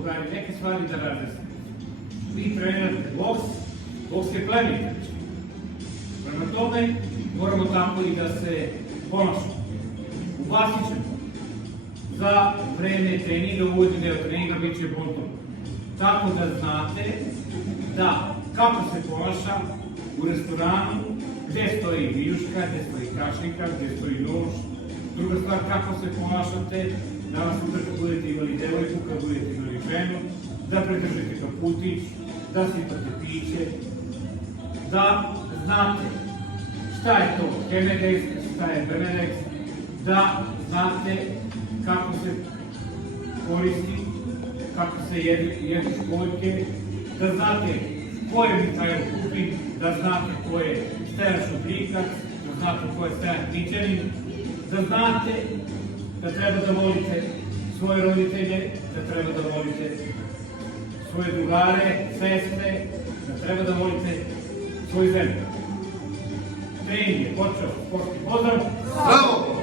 drugari, neke stvari da razjasnimo. Vi trenirate boks, boks je plemenita veština. Prema tome, moramo tako i da se ponašamo. Ubacit ćemo za vreme treninga, uvodni deo treninga bit će bonton. Tako da znate da kako se ponaša u restoranu, gde stoji viljuška, gde stoji kašika, gde stoji nož. Druga stvar, kako se ponašate danas sutra kad budete imali devojku, kad budete imali ženu, da predržite kaputić, da sipate piće, da znate šta je to Chemedex, šta je Benedex, da znate kako se koristi, kako se jedu školjke, da znate koje Mihajlo Pupin, da znate ko je Stojan Šuplikac, da znate ko je Stojan Krićanin, da znate da treba da volite svoje roditelje, da treba da volite svoje drugare, sestre, da treba da volite svoju zemlju. Trening je počeo, sportski pozdrav. Bravo!